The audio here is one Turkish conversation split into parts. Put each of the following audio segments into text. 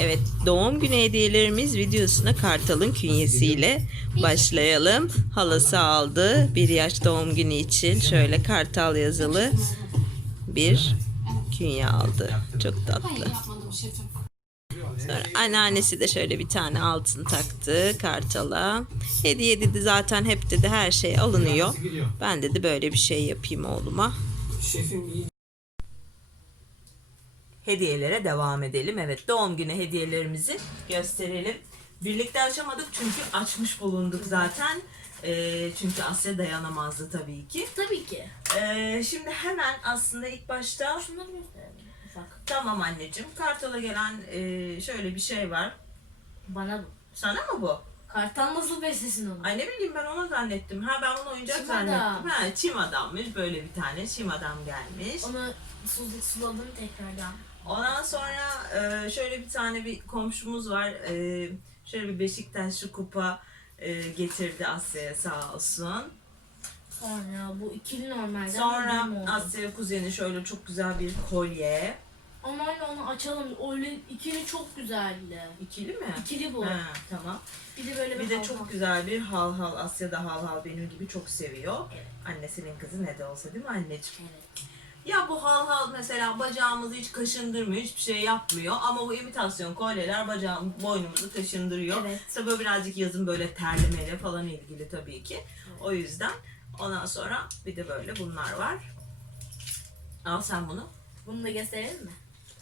Evet, doğum günü hediyelerimiz videosuna Kartal'ın künyesiyle başlayalım. Halası aldı bir yaş doğum günü için şöyle Kartal yazılı bir künye aldı. Çok tatlı. Sonra anneannesi de şöyle bir tane altın taktı Kartal'a. Hediye dedi zaten hep dedi her şey alınıyor. Ben dedi böyle bir şey yapayım oğluma. Hediyelere devam edelim. Evet doğum günü hediyelerimizi gösterelim. Birlikte açamadık çünkü açmış bulunduk zaten. Ee, çünkü Asya dayanamazdı tabii ki. Tabii ki. Ee, şimdi hemen aslında ilk başta Şunları gösterelim. Ufak. tamam anneciğim kartala gelen e, şöyle bir şey var. Bana bu. Sana mı bu? Kartal nasıl beslesin onu? Ay ne bileyim ben onu zannettim. Ha ben onu oyuncak Çim zannettim. adam. Ha çim adammış böyle bir tane çim adam gelmiş. Onu su, suladım tekrardan. Ondan sonra e, şöyle bir tane bir komşumuz var. E, şöyle bir Beşiktaşlı kupa e, getirdi Asya'ya sağ olsun. Sonra bu ikili normalden Sonra benim oldu. Asya kuzeni şöyle çok güzel bir kolye. Onlarla onu açalım. Öyle ikili çok güzeldi. İkili mi? İkili bu. Ha, tamam. Bir de böyle bir, Bir de halka. çok güzel bir hal hal. Asya da hal hal benim gibi çok seviyor. Evet. Annesinin kızı ne de olsa değil mi anneciğim? Evet. Ya bu hal hal mesela bacağımızı hiç kaşındırmıyor, hiçbir şey yapmıyor. Ama bu imitasyon kolyeler bacağım, boynumuzu kaşındırıyor. Evet. Tabii birazcık yazın böyle terlemeyle falan ilgili tabii ki. O yüzden ondan sonra bir de böyle bunlar var. Al sen bunu. Bunu da gösterelim mi?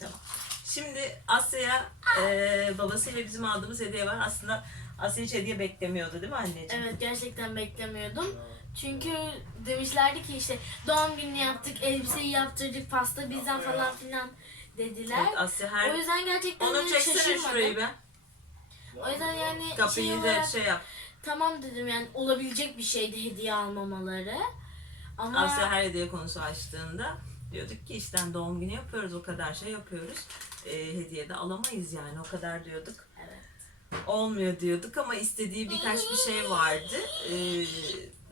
Tamam. Şimdi Asya'ya e, babasıyla bizim aldığımız hediye var. Aslında Asya hiç hediye beklemiyordu değil mi anneciğim? Evet gerçekten beklemiyordum. Çünkü demişlerdi ki işte doğum günü yaptık, elbiseyi yaptırdık, pasta bizden falan filan dediler. Evet, Asya her... O yüzden gerçekten Onu hiç çeksene şaşırmadım. şurayı be. O yüzden yani şey Kapıyı da olarak şey yap. tamam dedim yani olabilecek bir şeydi hediye almamaları. Ama Asya her hediye konusu açtığında diyorduk ki işte doğum günü yapıyoruz o kadar şey yapıyoruz. E, hediye de alamayız yani o kadar diyorduk. evet. Olmuyor diyorduk ama istediği birkaç bir şey vardı. E,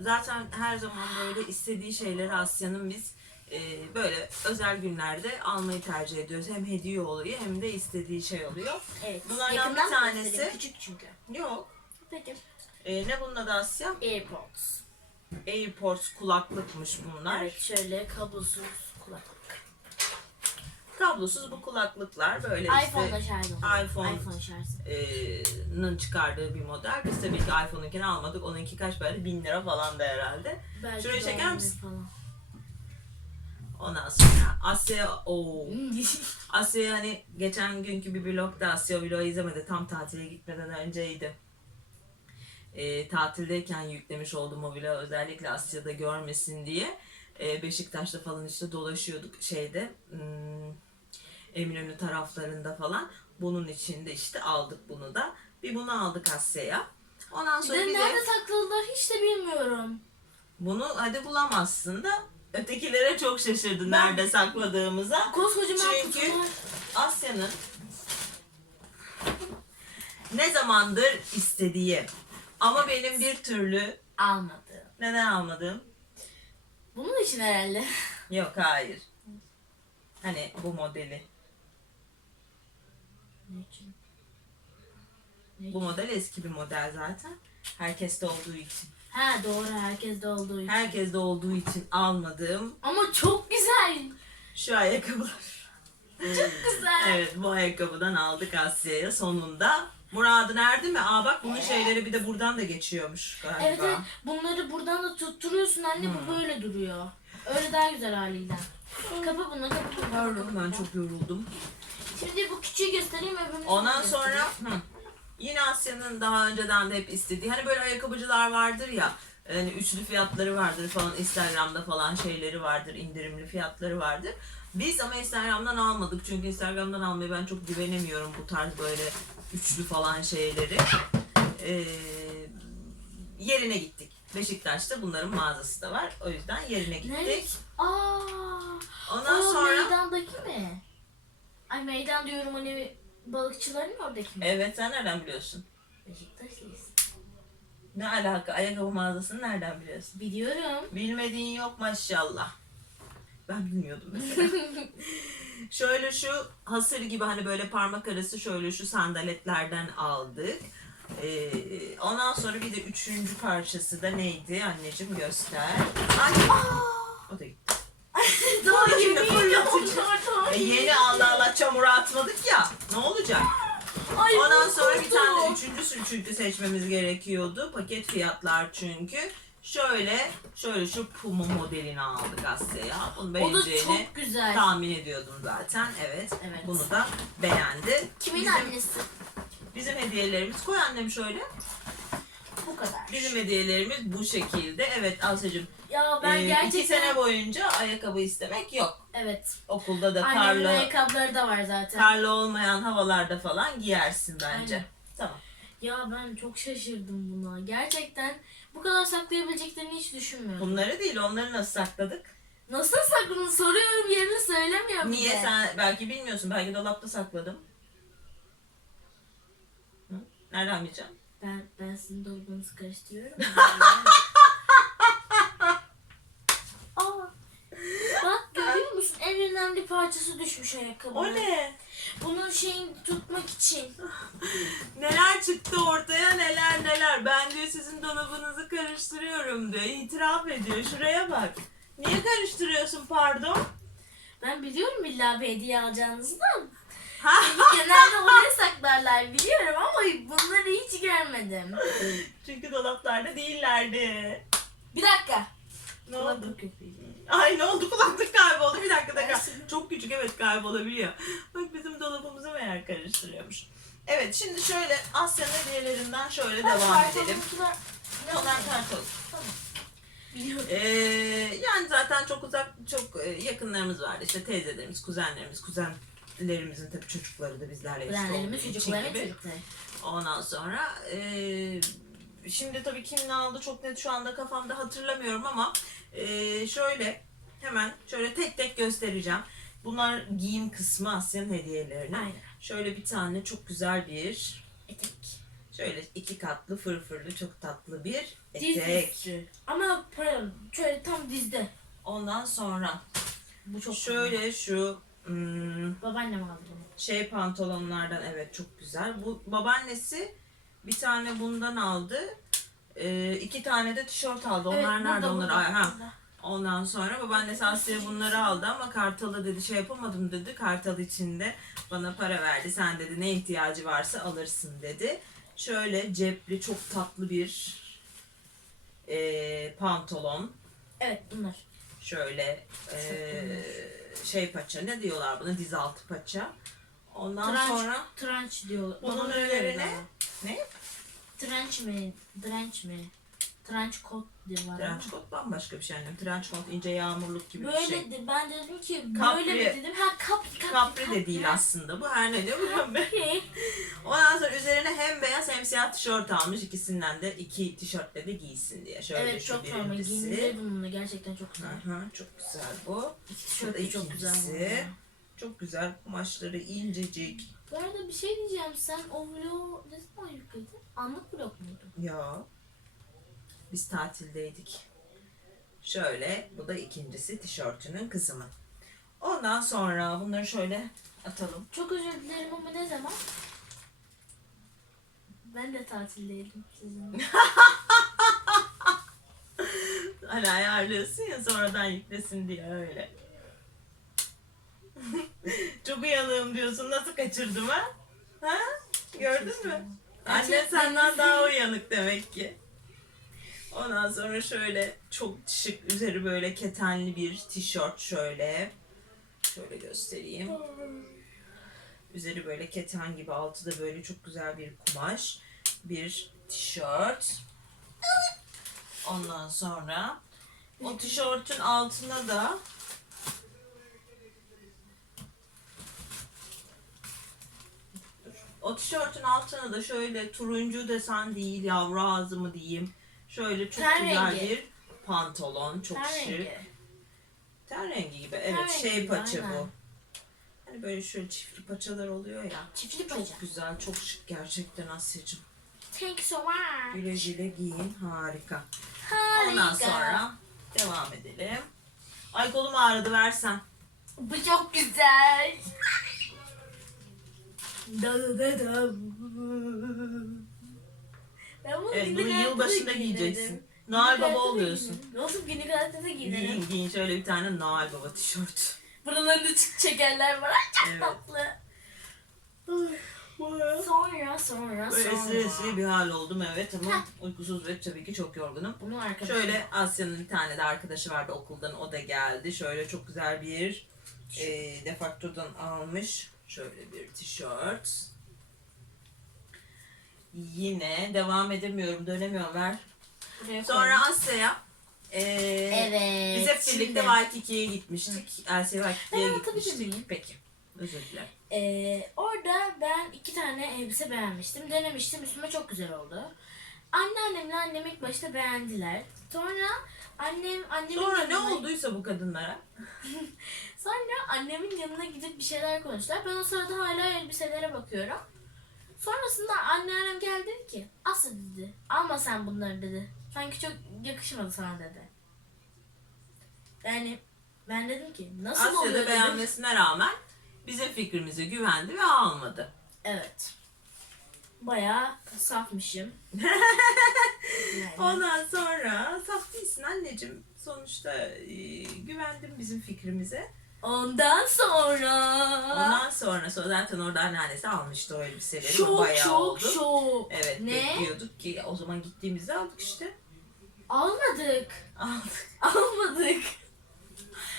zaten her zaman böyle istediği şeyleri Asya'nın biz e, böyle özel günlerde almayı tercih ediyoruz. Hem hediye oluyor hem de istediği şey oluyor. Evet. Bunlardan Yakından bir mı tanesi- göstereyim? küçük çünkü. Yok. Peki. E, ne bunun adı Asya? AirPods. AirPods kulaklıkmış bunlar. Evet şöyle kablosuz kulaklık. Kablosuz bu kulaklıklar böyle iPhone'da işte şarj oluyor. iPhone iPhone şarjı. eee, çıkardığı bir model. Biz tabii ki iPhone'unkini almadık. Onunki kaç para? Bin lira falan da herhalde. Belki Şurayı çeker misin? Falan. Ondan sonra Asya o Asya hani geçen günkü bir vlogda Asya vlogu izlemedi. Tam tatile gitmeden önceydi. Eee, tatildeyken yüklemiş oldum o vlogu özellikle Asya'da görmesin diye. Beşiktaş'ta falan işte dolaşıyorduk şeyde. hmm, Eminönü taraflarında falan. Bunun içinde işte aldık bunu da. Bir bunu aldık Asya'ya. Ondan sonra de bir de nerede sakladılar hiç de bilmiyorum. bunu hadi bulamazsın da ötekilere çok şaşırdı nerede sakladığımıza. Koskocaman Çünkü- kutular. Asya'nın ne zamandır istediği ama benim bir türlü Almadı. neden almadığım Bunun için herhalde. yok hayır. Hani bu modeli. Bu model eski bir model zaten. Herkeste olduğu için. Ha doğru herkeste olduğu için. Herkeste olduğu için almadığım Ama çok güzel. şu ayakkabılar. Güzel. Evet bu ayakkabıdan aldık Asya'ya sonunda. Murad'ın erdi mi? Aa bak bunun şeyleri bir de buradan da geçiyormuş galiba. Evet, evet bunları buradan da tutturuyorsun anne Hmm. bu böyle duruyor. Öyle daha güzel haliyle. Kapı bunu kapı bunu. Pardon ben çok yoruldum. Şimdi bu küçüğü göstereyim öbürünü Ondan sonra hı, yine Asya'nın daha önceden de hep istediği hani böyle ayakkabıcılar vardır ya hani üçlü fiyatları vardır falan Instagram'da falan şeyleri vardır indirimli fiyatları vardır. Biz ama Instagram'dan almadık çünkü Instagram'dan almaya ben çok güvenemiyorum bu tarz böyle üçlü falan şeyleri. Ee, yerine gittik. Beşiktaş'ta bunların mağazası da var. O yüzden yerine gittik. Neresi? Aa. Ondan o sonra meydandaki mi? Ay meydan diyorum hani balıkçıların oradaki mi? evet sen nereden biliyorsun? Beşiktaşlıyız. Ne alaka? Ayakkabı mağazasını nereden biliyorsun? Biliyorum. Bilmediğin yok maşallah. Ben bilmiyordum mesela. şöyle şu hasır gibi hani böyle parmak arası şöyle şu sandaletlerden aldık. Ee, ondan sonra bir de üçüncü parçası da neydi anneciğim göster. Ay, o da gitti. Daha Şimdi yemin ediyorum. fırlatacağım. E yeni Allah Allah çamura atmadık ya. Ne olacak? Ay, Ondan sonra bir tane üçüncü çünkü seçmemiz gerekiyordu. Paket fiyatlar çünkü. Şöyle, şöyle şu Puma modelini aldık Asya'ya. Bunu O da beğeneceğini çok güzel. tahmin ediyordum zaten. Evet. Evet. Bunu da beğendi. Kimin bizim, annesi? Bizim hediyelerimiz. Koy annem şöyle. Bu kadar. Bizim hediyelerimiz bu şekilde. Evet Asya'cığım. Ya ben e, gerçekten... iki sene boyunca ayakkabı istemek yok. Evet. Okulda da Annemin karlı, ayakkabıları da var zaten. karlı olmayan havalarda falan giyersin bence. Aynen. Tamam. Ya ben çok şaşırdım buna. Gerçekten bu kadar saklayabileceklerini hiç düşünmüyorum. Bunları değil onları nasıl sakladık? Nasıl sakladın? Soruyorum yerini söylemiyor bir Niye de. sen belki bilmiyorsun belki dolapta sakladım. Hı? Nereden bileceğim? Ben, ben sizin dolabınızı karıştırıyorum. Aa, bak görüyor musun? En önemli parçası düşmüş ayakkabının. ne? Bunun şeyini tutmak için. Neler çıktı ortaya neler neler. Ben diyor sizin dolabınızı karıştırıyorum diyor. İtiraf ediyor. Şuraya bak. Niye karıştırıyorsun pardon? Ben biliyorum illa bir hediye alacağınızı da. Ha? Genelde oraya saklarlar biliyorum ama bunları hiç görmedim. Çünkü dolaplarda değillerdi. Bir dakika. Ne oldu? Köpeği. Ay ne oldu kulaklık kayboldu. Bir dakika dakika. Çok küçük evet kaybolabiliyor. Bak bizim dolabımızı meğer karıştırıyormuş. Evet şimdi şöyle Asya'nın hediyelerinden şöyle devam edelim. Ne Onlar kartal. Biliyorum. Ee, yani zaten çok uzak, çok e, yakınlarımız vardı. İşte teyzelerimiz, kuzenlerimiz, kuzenlerimizin tabii çocukları da bizlerle olduğu Kuzenlerimiz, gibi. çocukları. Ondan sonra e, şimdi tabii kim ne aldı çok net şu anda kafamda hatırlamıyorum ama e, şöyle hemen şöyle tek tek göstereceğim. Bunlar giyim kısmı Asya'nın hediyelerini. Aynen. Şöyle bir tane çok güzel bir Etek. şöyle iki katlı fırfırlı çok tatlı bir Diz etek. üstü. Ama pardon şöyle tam dizde. Ondan sonra Bu çok şöyle şu hmm. Babaannem aldı bunu. şey pantolonlardan evet çok güzel. Bu babaannesi bir tane bundan aldı. Ee, iki tane de tişört aldı. Onlar Evet, nerede burada, onlar? burada, ha. burada. Ondan sonra babaannesi Aslı'ya bunları aldı ama Kartal'a dedi şey yapamadım dedi. Kartal içinde bana para verdi. Sen dedi ne ihtiyacı varsa alırsın dedi. Şöyle cepli çok tatlı bir ee, pantolon. Evet bunlar. Şöyle ee, şey paça ne diyorlar buna diz altı paça. Ondan Trench, sonra trench diyorlar. Bunun Bana öyle diyorlar. Trench mi? Trench mi? Trench coat diyorlar. Trench coat bambaşka bir şey annem. Trench coat ince yağmurluk gibi Böyle bir şey. de, ben de dedim ki Capri. böyle mi dedim. Ha kapri kapri. Kapri de değil aslında bu. Her ne diyor bu. Kapri. Ondan sonra üzerine hem beyaz hem siyah tişört almış. İkisinden de iki tişörtle de giysin diye. Şöyle Evet çok normal. birincisi. Giyindirdim bunu gerçekten çok güzel. Hı, çok güzel bu. Tişört da de çok güzel. bu. Çok güzel kumaşları incecik. Bu arada bir şey diyeceğim. Sen o vlogu ne zaman yükledin? Anlık vlog muydu? Ya. Biz tatildeydik. Şöyle bu da ikincisi tişörtünün kısmı. Ondan sonra bunları şöyle atalım. Çok özür dilerim ama ne zaman? Ben de tatildeydim sizinle. Hani ayarlıyorsun ya sonradan yüklesin diye öyle. Çok uyanığım diyorsun. Nasıl kaçırdım ha? Ha? Gördün mü? Gerçekten senden daha uyanık demek ki. Ondan sonra şöyle çok şık üzeri böyle ketenli bir tişört şöyle. Şöyle göstereyim. Üzeri böyle keten gibi altı da böyle çok güzel bir kumaş. Bir tişört. Ondan sonra o tişörtün altına da o tişörtün altına da şöyle turuncu desen değil yavru ağzı mı diyeyim. Şöyle çok Ten güzel rengi. bir pantolon. Çok Ten şık. rengi. Ten rengi gibi. Evet rengi şey gibi, paça aynen. bu. Hani böyle şöyle çiftli paçalar oluyor ya. Çiftli Çok paça. güzel, çok şık gerçekten Asya'cığım. Thank you so much. Güle güle giyin, harika. Harika. Ondan sonra devam edelim. Ay kolum ağrıdı versen. Bu çok güzel. Ben bunu Evet günlük bunu hayatta yılbaşında da giyinerim. giyeceksin. Noel Günlük Baba hayatta da oluyorsun. giyinerim. Olsun günlük hayatta da giyinerim. Giyin giyin şöyle bir tane Noel Baba tişört. Buralarında çık çekerler var. Ay, Çok Evet. tatlı. Sonra sonra Böyle esri sonra. esri bir hal oldum evet ama uykusuz ve tabii ki çok yorgunum. Bunu arkadaşım. Şöyle Asya'nın bir tane de arkadaşı vardı okuldan o da geldi. Şöyle çok güzel bir e, defaktodan almış. Şöyle bir tişört. Yine devam edemiyorum dönemiyorum ver. Buraya Sonra koyalım. Asya'ya e, Evet. biz hep birlikte. Waikiki'ye gitmiştik. Asya Waikiki'ye gitmiştik. Peki. Özür dilerim. Ee, orada ben iki tane elbise beğenmiştim. Denemiştim. Üstüme çok güzel oldu. Anneannemle annem ilk başta beğendiler. Sonra annem annemin Sonra ne yanına- olduysa bu kadınlara. Sonra annemin yanına gidip bir şeyler konuştular. Ben o sırada hala elbiselere bakıyorum. Sonrasında anneannem geldi dedi ki Aslı dedi alma sen bunları dedi. Sanki çok yakışmadı sana dedi. Yani ben dedim ki nasıl oluyor Asya'da dedim. beğenmesine rağmen bizim fikrimize güvendi ve almadı. Evet. Bayağı safmışım. Yani. Ondan sonra saf değilsin anneciğim. Sonuçta e, güvendim bizim fikrimize. Ondan sonra Ondan sonra, sonra zaten orada anneannesi almıştı o elbiseleri. çok Bayağı çok oldu. çok. Evet Ne? bekliyorduk ki o zaman gittiğimizde aldık işte. Almadık. Aldık. Almadık.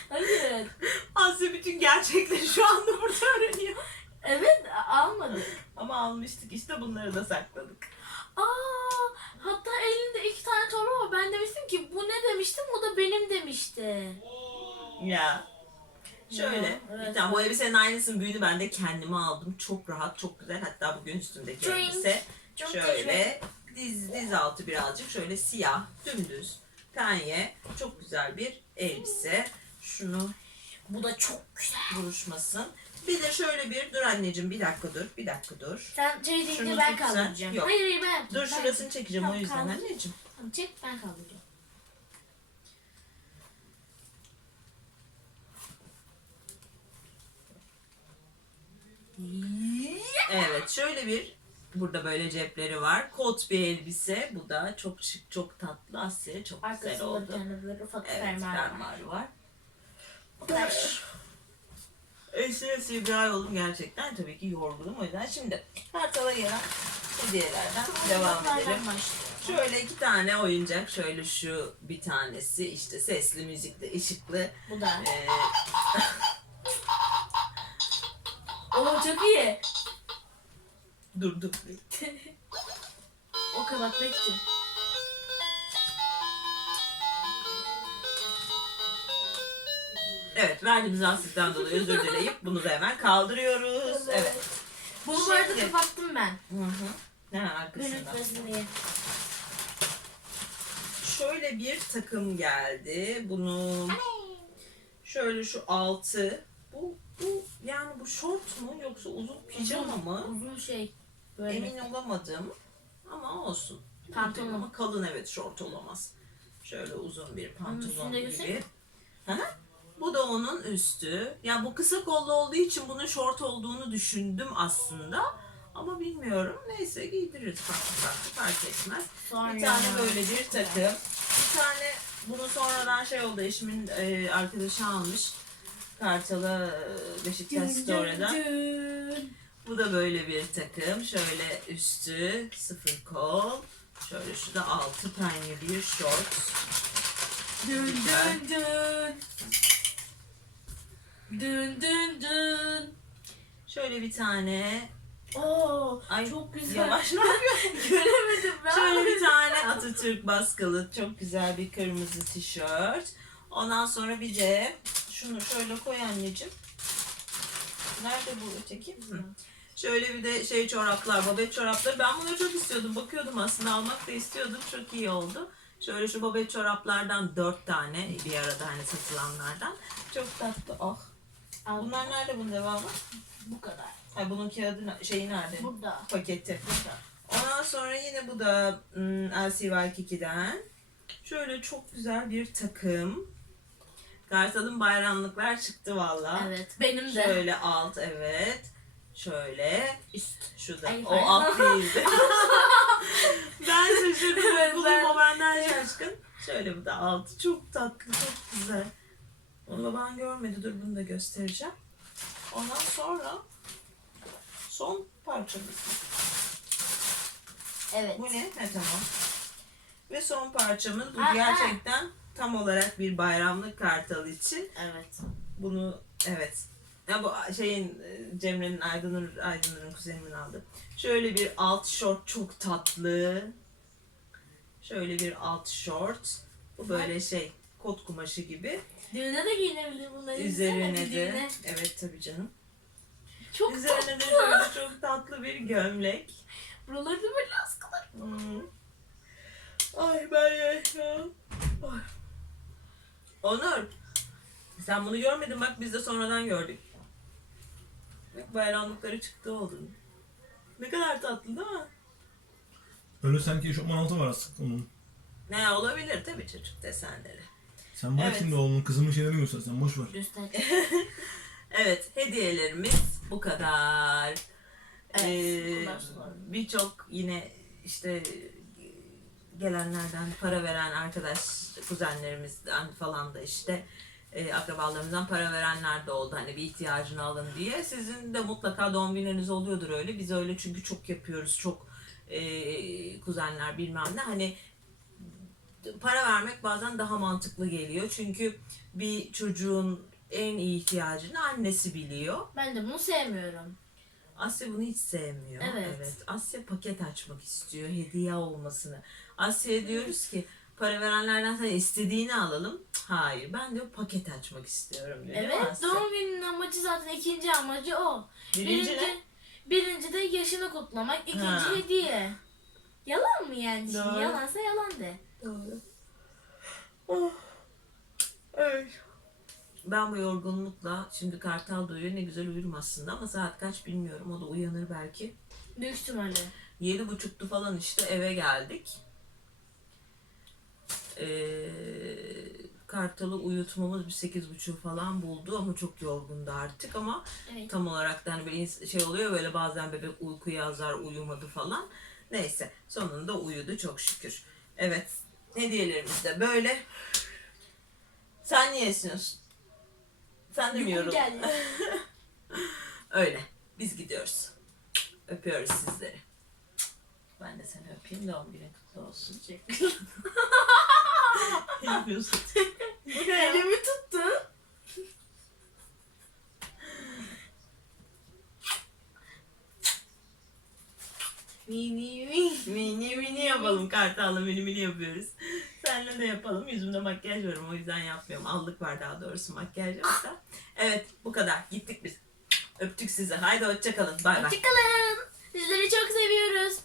Hayır. Asya bütün gerçekleri şu anda burada öğreniyor. Evet almadık. Ama almıştık işte bunları da sakladık. Aa, hatta elinde iki tane torba var. Ben demiştim ki bu ne demiştim o da benim demişti. Ya. Şöyle. Ya, evet. bir tane bu elbisenin aynısını büyüdü ben de kendime aldım. Çok rahat, çok güzel. Hatta bugün üstümdeki Drink. elbise Çok şöyle diz diz altı birazcık şöyle siyah, dümdüz, penye. Çok güzel bir elbise. Şunu Bu da çok güzel. buruşmasın. Bir de şöyle bir dur anneciğim bir dakika dur. Bir dakika dur. Sen çayı ben tut sen. kaldıracağım. Yok. Hayır hayır ben yaptım. Dur Ben şurasını yaptım. çekeceğim o Tamam, yüzden kaldır. anneciğim. Tamam, çek ben kaldıracağım. Evet şöyle bir burada böyle cepleri var. Kot bir elbise. Bu da çok şık, çok tatlı. Asya'ya çok güzel Arkasında bir oldu. tane böyle ufak Evet, fermuar var. fermuarı var. O kadar. Bir ay oldum gerçekten. Tabii ki yorgunum o yüzden. Şimdi kartala gelen hediyelerden devam edelim. Şöyle iki tane oyuncak. Şöyle şu bir tanesi işte sesli, müzikli, ışıklı. Bu da. Ee, Oo çok iyi. dur dur. O kapatmak için. Evet verdiğimiz rahatsızlıktan dolayı özür dileyip bunu da hemen kaldırıyoruz. Evet. Arada Şimdi- kapattım ben. Hı hı. Arkasında? Diye. Şöyle bir takım geldi. Bunu şöyle şu altı. Bu, bu yani bu şort mu yoksa uzun pijama mı? Uzun şey. Böyle. Emin olamadım. Ama olsun. Pantolon. Ama kalın evet şort olamaz. Şöyle uzun bir pantolon üstünde gibi. göstereyim. Hı. Bu da onun üstü. Yani bu kısa kollu olduğu için bunun şort olduğunu düşündüm aslında. Ama bilmiyorum. Neyse giydiririz farklı farklı fark etmez. Sonra. Bir tane böyle bir takım. Bir tane bunu sonradan şey oldu eşimin e, arkadaşı almış. Kartal'a e, Beşiktaş Store'dan. Bu da böyle bir takım. Şöyle üstü sıfır kol. Şöyle şu da altı penye bir şort. Dün dün dün. Dün dün dün. Şöyle bir tane. Oo, Ay çok güzel. Yavaş ne? Göremedim ben. Şöyle bir tane Atatürk baskılı çok güzel bir kırmızı tişört. Ondan sonra bir de şunu şöyle koy anneciğim. Nerede bu öteki? Hı. Şöyle bir de şey çoraplar, babet çorapları. Ben bunları çok istiyordum. Bakıyordum aslında almak da istiyordum. Çok iyi oldu. Şöyle şu babet çoraplardan dört tane bir arada hani satılanlardan. Çok tatlı. Ah. Al, Bunlar nerede bunun devamı? bu kadar. Ay bunun kağıdı ne- şeyi nerede? Burada. paketi. Ondan sonra yine bu da ım, LCY2'den. Şöyle çok güzel bir takım. Kartal'ın bayramlıklar çıktı valla. Evet. Benim de. Şöyle alt evet. Şöyle. Üst. Şu da. Ay, o alt değildi. ben şaşırdım. Ben- benden şaşkın. Şöyle bu da altı. Çok tatlı. Çok güzel. Onu baban görmedi. Dur bunu da göstereceğim. Ondan sonra son parçamız. Evet. Bu ne? He tamam. Ve son parçamız bu Aa, gerçekten tam olarak bir bayramlık kartal için. Evet. Bunu evet. Ya bu şeyin e, Cemre'nin Aydınur Aydınur'un kuzenimin aldı. Şöyle bir alt short çok tatlı. Şöyle bir alt short. Bu böyle şey kot kumaşı gibi. Düğüne de giyinebilir bunları. Üzerine de düğüne. evet tabii canım. Çok Üzerine de tatlı. şöyle çok tatlı bir gömlek. Buraları da böyle askılar. Hmm. Ay ben yaşam. Ay. Onur. Sen bunu görmedin bak biz de sonradan gördük. Bak bayramlıkları çıktı oldu. Ne kadar tatlı değil mi? Öyle sanki eşofman altı var aslında onun. Ne olabilir tabii çocuk desenleri. Sen bırak Evet. şimdi oğlunun kızımın şeylerini göster sen boş ver. Göster. Evet hediyelerimiz bu kadar. Evet, Ee, bunlar sonra. Birçok yine işte gelenlerden para veren arkadaş kuzenlerimizden falan da işte e, akrabalarımızdan para verenler de oldu hani bir ihtiyacını alın diye. Sizin de mutlaka doğum günleriniz oluyordur öyle. Biz öyle çünkü çok yapıyoruz. Çok e, kuzenler bilmem ne hani para vermek bazen daha mantıklı geliyor. Çünkü bir çocuğun en iyi ihtiyacını annesi biliyor. Ben de bunu sevmiyorum. Asya bunu hiç sevmiyor. Evet. Asya paket açmak istiyor. Hediye olmasını. Asya'ya diyoruz ki para verenlerden sen istediğini alalım. Hayır ben diyor paket açmak istiyorum diyor. Evet. Asya? Doğum gününün amacı zaten ikinci amacı o. Birinci ne? birinci, birinci de yaşını kutlamak. ikinci Ha. hediye. Yalan mı yani? Doğru. yalansa yalan de. Doğru. Oh. Evet. Ben bu yorgunlukla şimdi Kartal da uyuyor ne güzel uyurum aslında ama saat kaç bilmiyorum o da uyanır belki. Büyük ihtimalle. Yedi buçuktu falan işte eve geldik. Ee, Kartal'ı uyutmamız bir sekiz buçuk falan buldu ama çok yorgundu artık ama Evet. tam olarak da hani böyle şey oluyor böyle bazen bebek uyku yazar uyumadı falan. Neyse sonunda uyudu çok şükür. Evet hediyelerimiz de böyle. Sen niye esniyorsun? Sen de mi yoruldun? geldi. Öyle. Biz gidiyoruz. Öpüyoruz sizleri. Ben de seni öpeyim doğum günün kutlu olsun. Ne yapıyorsun? Elimi tuttu. Mini mini mini yapalım. Kartal'la mini mini yapıyoruz. Senle de yapalım. Yüzümde makyaj varım o yüzden yapmıyorum. Allık var daha doğrusu makyaj yoksa. Evet bu kadar. Gittik biz. Öptük sizi. Haydi hoşçakalın. Bay bay. Hoşçakalın. Sizleri çok seviyoruz.